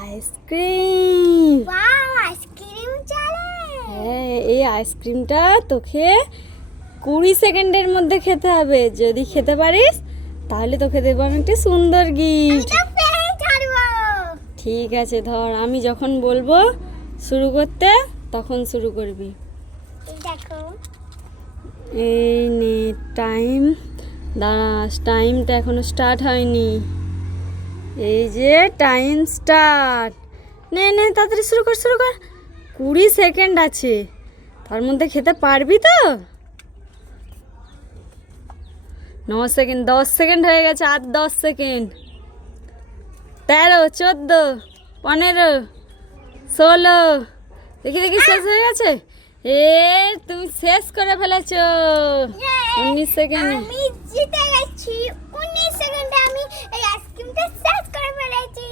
Ice cream. Wow, ice cream challenge. হ্যাঁ, এই আইসক্রিমটা তোকে 20 সেকেন্ডের মধ্যে খেতে হবে। যদি খেতে পারিস তাহলে তোকে দেবো আমি একটা সুন্দর আমি গিফট। তো পেয়ে ছাড়বো। ঠিক আছে, ধর আমি যখন বলবো শুরু করতে তখন শুরু করবি। এই দেখো, এই নে টাইম। দাঁড়া, টাইমটা এখনো স্টার্ট হয়নি। এই যে টাইম স্টার্ট। নে নে তাড়াতাড়ি শুরু কর, শুরু কর। 20 সেকেন্ড আছে, তার মধ্যে খেতে পারবি তো? 9 সেকেন্ড, 10 সেকেন্ড হয়ে গেছে, আর 10 সেকেন্ড। 13, 14, 15, 16। দেখি দেখি শেষ হয়ে গেছে। এ তুমি শেষ করে ফেলেছো। 19 সেকেন্ড। আমি জিতে গেছি। 19 সেকেন্ডে আমি এই আইসক্রিমটা শেষ করে ফেলেছি।